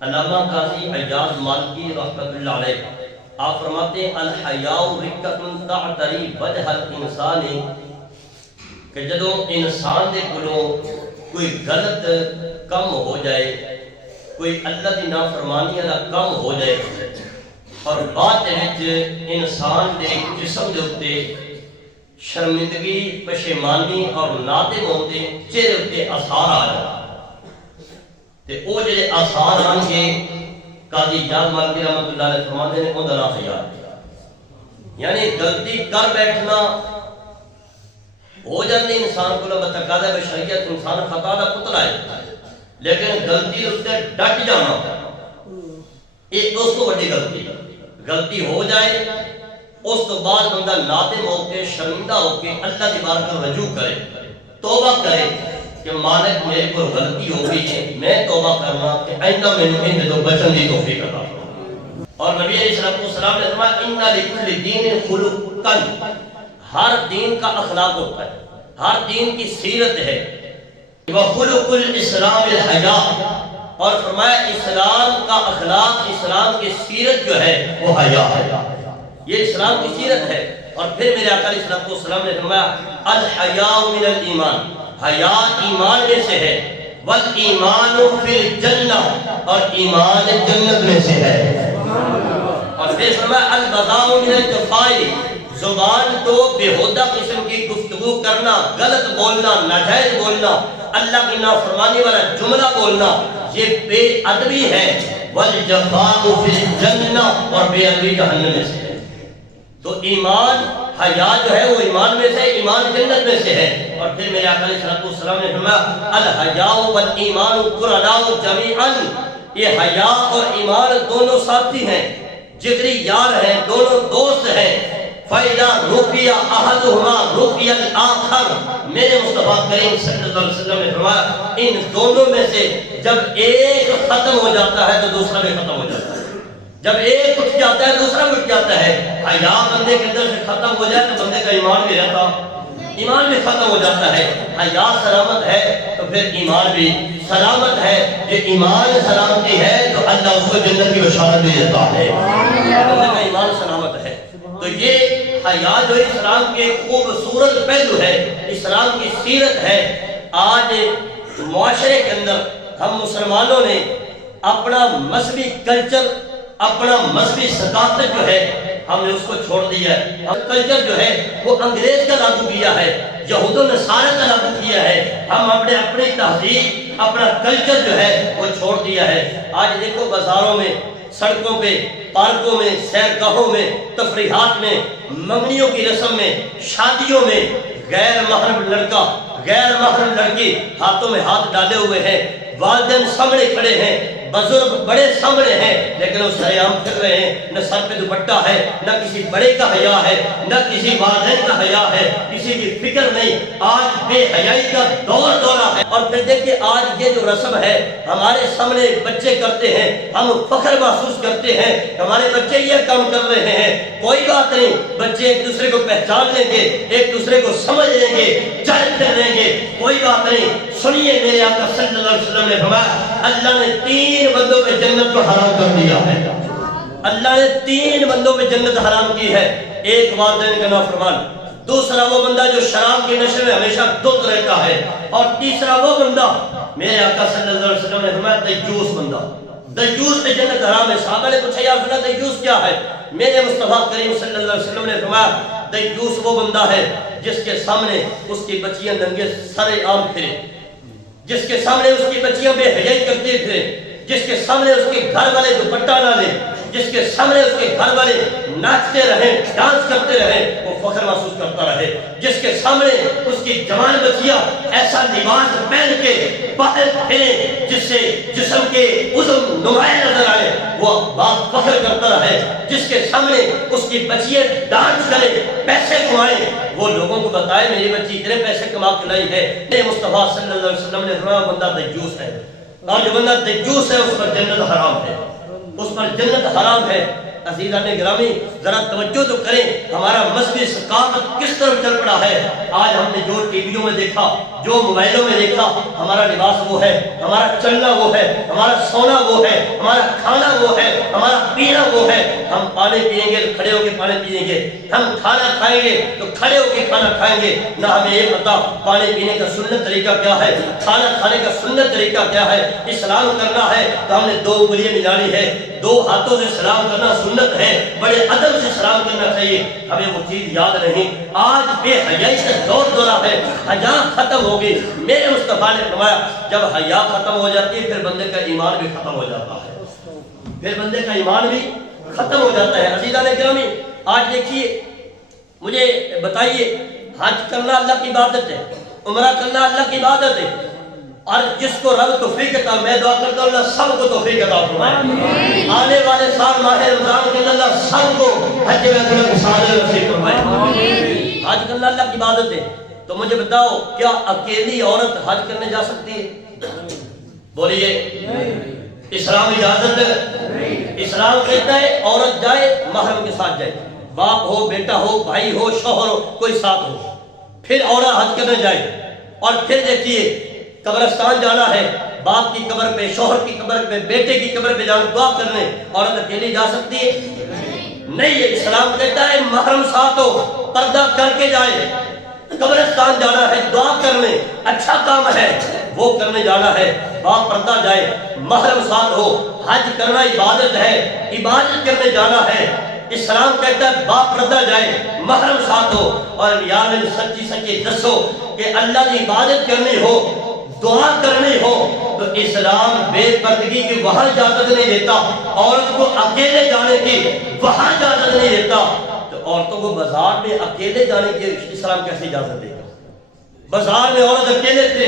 علامہ قاضی عیاض مالکی رحمۃ اللہ علیہ آپ فرماتے ہیں الحیاء رکۃ تعتری وجہ الانسان کہ جدوں انسان دے کولوں کوئی غلط کم ہو جائے، کوئی اللہ دی نافرمانی والا کم ہو جائے اور بعد وچ انسان دے جسم دے اوتے شرمندگی، پشیمانی اور نادم ہوندے چہرے اوتے آثار آ جائے تے او جڑے آثار آن گے قاضی عیاض مالکی رحمۃ اللہ علیہ فرماتے ہیں اوندا نام حیا، یعنی غلطی کر بیٹھنا ہو جاتی انسان کو بتقاضا بشریت انسان خطا دا پتلا ہے، لیکن غلطی اس سے ڈٹ جانا ایک اس کو بڑی غلطی ہو جائے، اس تو بعد بندہ نادم ہو کے شرمندہ ہو کے اللہ کی بارگاہ رجوع کرے، توبہ کرے کہ مالک میرے کو غلطی ہو گئی ہے، میں توبہ کرنا کہ آئندہ میں نے تو بچن دی توفیق عطا فرما۔ اور نبی علیہ السلام نے فرمایا ان لکل دین خلقا، ہر دین کا اخلاق ہوتا ہے، ہر دین کی سیرت ہے، وخلق الاسلام الحیاء، اور فرمایا اسلام کا اخلاق، اسلام کی سیرت جو ہے وہ حیا ہے، یہ اسلام کی سیرت ہے۔ اور پھر میرے آقا علیہ السلام نے فرمایا الحیاء من الایمان، حیا ایمان میں سے ہے، والایمان فی الجنہ، اور ایمان جنت میں سے ہے۔ اور پھر فرمایا البذاء من الجفاء، زبان تو بےہودہ قسم کی گفتگو کرنا، غلط بولنا، ناجائز بولنا، اللہ کی نافرمانی والا جملہ بولنا، یہ بے ادبی ہے، والجفاء فی الجنہ، اور بے ادبی جہنم میں سے ہے۔ تو ایمان حیا جو ہے وہ ایمان میں سے، ایمان جنت میں سے ہے۔ اور پھر میرے آقا علیہ السلام نے فرمایا الحیاء والایمان قرناء جمیعا، یہ حیا اور ایمان دونوں ساتھی ہیں، جگری یار ہیں، دونوں دوست ہیں۔ فَإِذَا رُقِيَ أَحَدُهُمَا رُقِيَ الْآخَرُ، میرے مصطفیٰ کریم صلی اللہ علیہ وسلم نے فرمایا ان دونوں میں سے جب ایک ختم ہو جاتا ہے تو دوسرا بھی ختم ہو جاتا ہے، جب ایک اٹھ جاتا ہے دوسرا بھی اٹھ جاتا ہے۔ حیا بندے کے اندر سے ختم ہو جائے تو بندے کا ایمان بھی رہتا، ایمان بھی ختم ہو جاتا ہے۔ حیا سلامت ہے تو پھر ایمان بھی سلامت ہے، یہ ایمان سلامتی ہے تو اللہ اس کو جنت کی بشارت بھی دیتا ہے، بندے کا ایمان سلامت ہے۔ تو یہ حیا جو اسلام کے خوبصورت پہلو ہے، اسلام کی سیرت ہے۔ آج معاشرے کے اندر ہم مسلمانوں نے اپنا مذہبی کلچر، اپنا مذہبی ثقافت جو ہے ہم نے اس کو چھوڑ دیا ہے۔ ہم کلچر جو ہے وہ انگریز کا لاگو کیا ہے، یہود و نصارہ کا لاگو کیا ہے، ہم اپنی تہذیب، اپنا کلچر جو ہے وہ چھوڑ دیا ہے۔ آج دیکھو بازاروں میں، سڑکوں پہ، پارکوں میں، سیرگاہوں میں، تفریحات میں، منگنیوں کی رسم میں، شادیوں میں غیر محرم لڑکا، غیر محرم لڑکی ہاتھوں میں ہاتھ ڈالے ہوئے ہیں، والدین سامنے کھڑے ہیں، بزرگ بڑے سامنے ہیں، لیکن وہ سرعام پھر رہے ہیں، نہ سر پہ دوپٹہ ہے، نہ کسی بڑے کا حیا ہے، نہ کسی والدین کا حیا ہے، کسی کی فکر نہیں۔ آج بے حیائی کا دورہ ہے۔ اور پھر دیکھیں آج یہ جو رسم ہے ہمارے سامنے بچے کرتے ہیں، ہم فخر محسوس کرتے ہیں ہمارے بچے یہ کام کر رہے ہیں۔ کوئی بات نہیں، بچے ایک دوسرے کو پہچان لیں گے، ایک دوسرے کو سمجھ لیں گے، چل پھر لیں گے، کوئی بات نہیں۔ سنیے میرے آقا صلی اللہ علیہ وسلم نے فرمایا اللہ نے 3 بندوں پہ جنت کو حرام کر دیا ہے، اللہ نے 3 بندوں پہ جنت حرام کی ہے۔ ایک والدین کا نافرمان، دوسرا وہ بندہ جو شراب کے نشے میں ہمیشہ دھت رہتا ہے، اور تیسرا وہ بندہ میرے آقا صلی اللہ علیہ وسلم نے فرمایا دیوس بندہ، دیوس پہ جنت حرام ہے۔ صحابہ نے پوچھا یا رسول اللہ دیوس کیا ہے؟ میرے مصطفیٰ کریم صلی اللہ علیہ وسلم نے فرمایا دیوس وہ بندہ ہے جس کے سامنے اس کی بچیاں ننگے سر عام پھرے، جس کے سامنے اس کی بچیاں بے حیائی کرتے تھے، جس کے سامنے اس کے گھر والے دوپٹہ نہ لیں، جس کے سامنے اس کے گھر والے ناچتے رہیں، ڈانس کرتے رہیں، وہ فخر محسوس کرتا رہے، جس کے سامنے اس کی جوان بچیاں ایسا لباس پہن کے باہر پھریں جس سے جسم کے عضو نمایاں نظر آئے، وہ باپ فخر کرتا رہے، جس کے سامنے اس کی بچیاں ڈانس کریں، پیسے کمائیں، وہ لوگوں کو بتائے میری بچی اتنے پیسے کما کے لائی ہے۔ میرے مصطفیٰ صلی اللہ علیہ وسلم نے فرمایا بندہ دجوس ہے، اور جو بندہ دجوس ہے اس پر جنت حرام ہے، اس پر جنت حرام ہے۔ عزیزان گرامی ذرا توجہ تو کریں، ہمارا مذہبی ثقافت کس طرف چل پڑا ہے۔ آج ہم نے جو ٹی ویوں میں دیکھا، جو موبائلوں میں دیکھا، ہمارا لباس وہ ہے، ہمارا چلنا وہ ہے، ہمارا سونا وہ ہے، ہمارا کھانا وہ ہے، ہمارا پینا وہ ہے۔ ہم پانی پیئیں گے تو کھڑے ہو کے پانی پیئیں گے، ہم کھانا کھائیں گے تو کھڑے ہو کے کھانا کھائیں گے۔ نہ ہمیں یہ پتا پانی پینے کا سنت طریقہ کیا ہے، کھانا کھانے کا سنت طریقہ کیا ہے۔ اسلام کرنا ہے تو ہم نے 2 انگلیاں ملانی ہے، 2 ہاتھوں سے سلام کرنا سنت ہے، بڑے ادب سے سلام کرنا چاہیے۔ ہمیں وہ چیز یاد نہیں۔ آج بے حیائی سے دور دورہ ہے، حیا ختم ہوگی۔ میرے مصطفیٰ نے فرمایا جب حیا ختم ہو جاتی ہے پھر بندے کا ایمان بھی ختم ہو جاتا ہے، پھر بندے کا ایمان بھی ختم ہو جاتا ہے۔ عزیزان گرامی آج دیکھیے، مجھے بتائیے، حج کرنا اللہ کی عبادت ہے، عمرہ کرنا اللہ کی عبادت ہے، اور جس کو رب توفیق عطا، میں دعا کرتا ہوں اللہ سب کو توفیق عطا فرمائے۔ آنے والے سال ماہ رمضان کے اندر اللہ سب کو حج بیت اللہ کے ساتھ نصیب فرمائے۔ حج کرنا اللہ کی عبادت ہے، تو مجھے بتاؤ کیا اکیلی عورت حج کرنے جا سکتی ہے؟ بولیے، اسلام اجازت ہے؟ اسلام کہتا ہے عورت جائے محرم کے ساتھ جائے، باپ ہو، بیٹا ہو، بھائی ہو، شوہر ہو، کوئی ساتھ ہو، پھر عورت حج کرنے جائے۔ اور پھر دیکھیے قبرستان جانا ہے، باپ کی قبر پہ، شوہر کی قبر پہ، بیٹے کی قبر پہ جانا دعا کرنے، عورت اکیلی جا سکتی ہے؟ نہیں۔ اسلام کہتا ہے محرم ساتھ ہو، پردہ کر کے جائے۔ قبرستان جانا ہے دعا کرنے، اچھا کام ہے وہ کرنے جانا ہے، باپ پردہ جائے، محرم ساتھ ہو۔ حج کرنا عبادت ہے، عبادت کرنے جانا ہے۔ اسلام کہتا ہے باپ پردہ جائے، محرم ساتھ ہو۔ اور یار سچی سچی دسو کہ اللہ کی عبادت کرنی ہو، دعا کرنی ہو، تو اسلام بے پردگی کی وہاں اجازت نہیں دیتا، عورت کو اکیلے جانے کی وہاں اجازت نہیں دیتا، تو عورتوں کو بازار میں اکیلے جانے کی اسلام کیسے اجازت دے گا؟ بازار میں عورت اکیلے تھے۔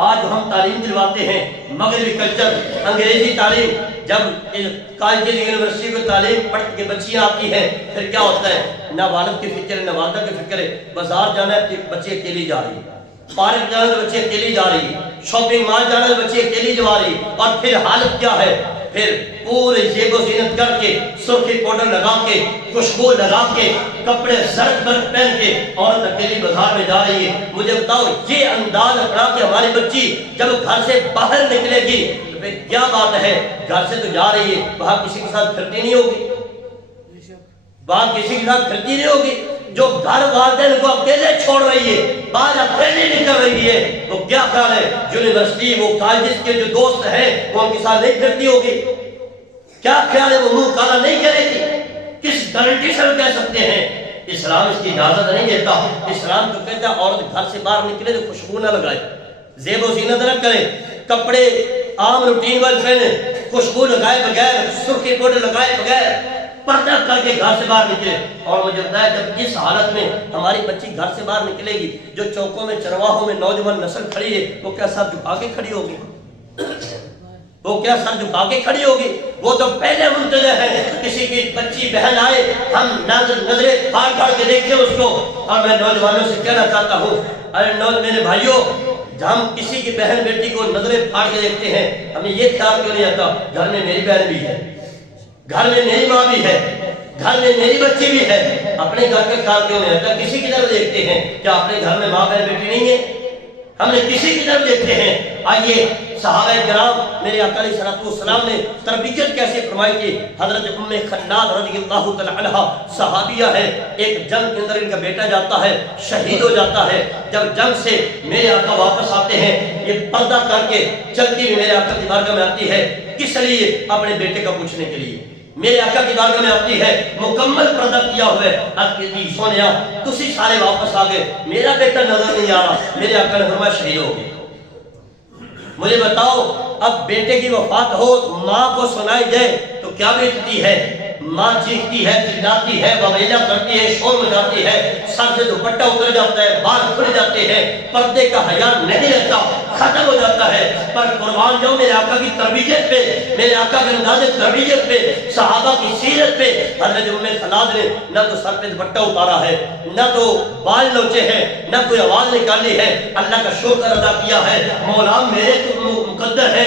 آج ہم تعلیم دلواتے ہیں، مغربی کلچر، انگریزی تعلیم، جب کالج یونیورسٹی کو تعلیم پڑھ کے بچیاں آتی ہیں پھر کیا ہوتا ہے، نہ والد کی فکر ہے نہ والدہ کی فکر ہے۔ بازار جانا ہے بچی اکیلی جا رہی ہے، پارک جانا ہے بچی اکیلی جا رہی ہے، شاپنگ مال جانا ہے بچی اکیلی جا رہی ہے، اور پھر حالت کیا ہے، پھر پورے زیب و زینت کر کے، سرخی پاؤڈر لگا کے، خوشبو لگا کے، کپڑے زرد برد پہن کے عورت اکیلی بازار میں جا رہی ہے۔ مجھے بتاؤ یہ انداز اپنا کے ہماری بچی جب گھر سے باہر نکلے گی تو پھر کیا بات ہے، گھر سے تو جا رہی ہے، وہاں کسی کے ساتھ پھرتی نہیں ہوگی، وہاں کسی کے ساتھ پھرتی نہیں ہوگی۔ جو گھر والدین کو اکیلے چھوڑ رہی ہے، باہر اکیلے نکل رہی ہے، وہ کیا خیال ہے یونیورسٹی وہ کالجز کے جو دوست ہیں وہ ان کے ساتھ نہیں پھرتی ہوگی؟ کیا خیال ہے وہ منہ کالا نہیں کرے گی؟ کس گارنٹی سے کہہ سکتے ہیں؟ اسلام اس کی اجازت نہیں دیتا۔ اسلام تو کہتا ہے عورت گھر سے باہر نکلے تو خوشبو نہ لگائے، زیب و زینت نہ کرے، کپڑے عام روٹین والے پہنے، خوشبو لگائے بغیر، سرخی پاؤڈر لگائے بغیر، پردہ کر کے گھر سے باہر نکلے۔ اور مجھے بتایا جب اس حالت میں ہماری بچی گھر سے باہر نکلے گی، جو چوکوں میں چرواہوں میں نوجوان نسل کھڑی ہے وہ کیا سر جھکا کے کھڑی ہوگی؟ وہ کیا سر جھکا کے کھڑی ہوگی؟ وہ تو پہلے منتظر ہے کسی کی بچی بہن آئے، ہم نظریں پھاڑ پھاڑ کے دیکھتے اس کو۔ اور میں نوجوانوں سے کہنا چاہتا ہوں، ارے میرے بھائیوں، ہم کسی کی بہن بیٹی کو نظریں پھاڑ کے دیکھتے ہیں، ہمیں یہ خیال کیوں نہیں آتا گھر میں میری بہن بھی ہے، گھر میں میری ماں بھی ہے، گھر میں میری بچی بھی ہے؟ اپنے گھر کا خیال کیوں نہیں آتا؟ کسی کی طرف دیکھتے ہیں، کیا اپنے گھر میں ماں بہن بیٹی نہیں ہے؟ ہم نے کسی کی طرف دیکھتے ہیں۔ آئیے صحابہ کرام، میرے آقا علیہ الصلوۃ والسلام نے تربیت کیسے فرمائی تھی۔ حضرت ام خلاد رضی اللہ تعالی عنہا صحابیہ ہے، ایک جنگ کے اندر ان کا بیٹا جاتا ہے، شہید ہو جاتا ہے۔ جب جنگ سے میرے آقا واپس آتے ہیں، یہ پردہ کر کے چلتی ہوئی میرے آقا کی بارگاہ میں آتی ہے، کس لیے؟ اپنے بیٹے کا پوچھنے کے لیے میرے آقا کی بارگاہ میں آتی ہے، مکمل پردہ کیا ہوا ہے۔ اب کہتی سونیا تسی سارے واپس آ گئے، میرا بیٹا نظر نہیں آ رہا۔ میرے آقا نے فرمایا شہید ہو گئے۔ مجھے بتاؤ اب بیٹے کی وفات ہو، ماں کو سنائی جائے تو کیا بیٹتی ہے؟ ماں چیختی ہے، چلاتی ہے، وویلا کرتی ہے، شور مچاتی ہے، سر سے دوپٹہ اتر جاتا ہے، بال کھل جاتے ہیں، پردے کا حیا نہیں رہتا، ختم ہو جاتا ہے۔ پر قربان جاؤ میرے آقا کی تربیت پہ، میرے آقا کے انداز تربیت پہ، صحابہ کی سیرت پہ۔ حضرت ام خلاد نے نہ تو سر پہ دوپٹہ اتارا ہے، نہ تو بال نوچے ہیں، نہ کوئی آواز نکالی ہے، اللہ کا شکر ادا کیا ہے، مولا میرے مقدر ہے،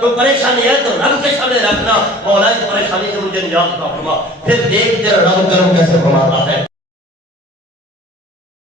تو پریشانی ہے تو رب کے سامنے رکھنا، مولا اس پریشانی سے مجھے نجات عطا فرما، پھر دیکھ تیرا رب کرم کیسے فرماتا ہے۔